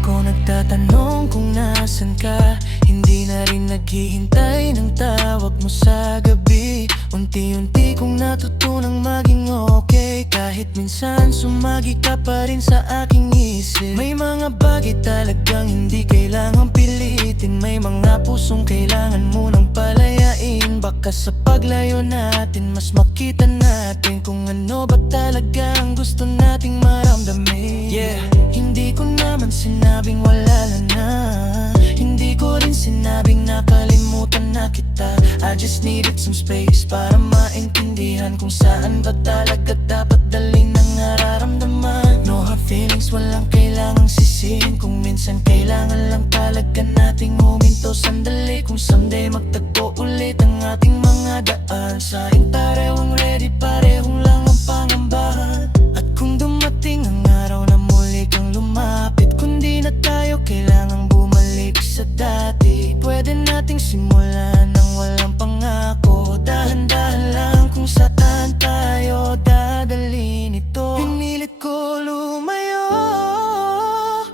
ako nagtatanong kung nasan ka. Hindi na rin naghihintay ng tawag mo sa gabi. Unti-unti kong natutunang maging okay. Kahit minsan sumagi ka pa rin sa aking isip. May mga bagay talagang hindi kailangang pilitin. May mga pusong kailangan mo nang palayain. Baka sa paglayo natin mas makita natin kung ano ba talaga ang gusto nating maramdamin. Yeah, hindi ko naman sinabing wala na. Hindi ko rin sinabing nakalimutan na kita. I just needed some space para maintindihan kung saan ba talaga dapat dalhin ang nararamdaman. No hard feelings, walang kailangang sisihin. Kung minsan kailangan lang talaga nating huminto sandali. Kung someday magtagpo ulit ang ating mga daan, sa parehong ready, parehong lang ang pangambahan. At kung dumating ang araw na muli kang lumapit, kundi na tayo kailangang bumalik sa dati. Pwede nating simulan ng walang pangako. Dahan-dahan lang kung saan tayo dadalhin ito. Pinilit ko lumayo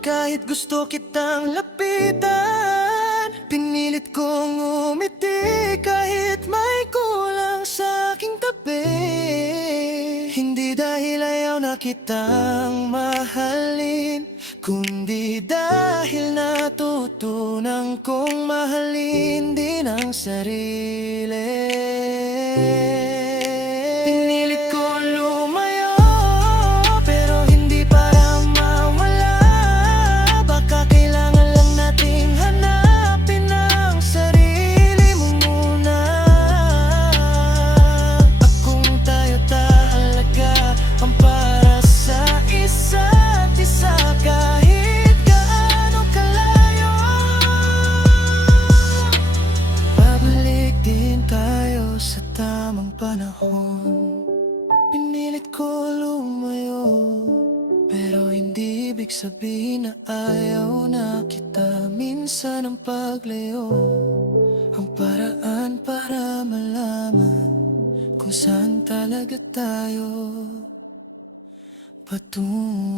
kahit gusto kitang lapitan. Pinilit kong umiti kahit may kulang sa aking tabi. Hindi dahil ayaw na kitang mahalin, kundi dahil natutunan kong mahalin din ang sarili. Pinilit ko lumayo, pero hindi para mawala. Baka kailangan lang nating hanapin ang sarili mo muna. At kung tayo talaga ang para sa isa't isa, kahit gaano kalayo, babalik din tayo sa tamang panahon. Pinilit ko lumayo, pero hindi ibig sabihin na ayaw na kita. Minsan ang paglayo ang paraan para malaman kung saan talaga tayo patungo.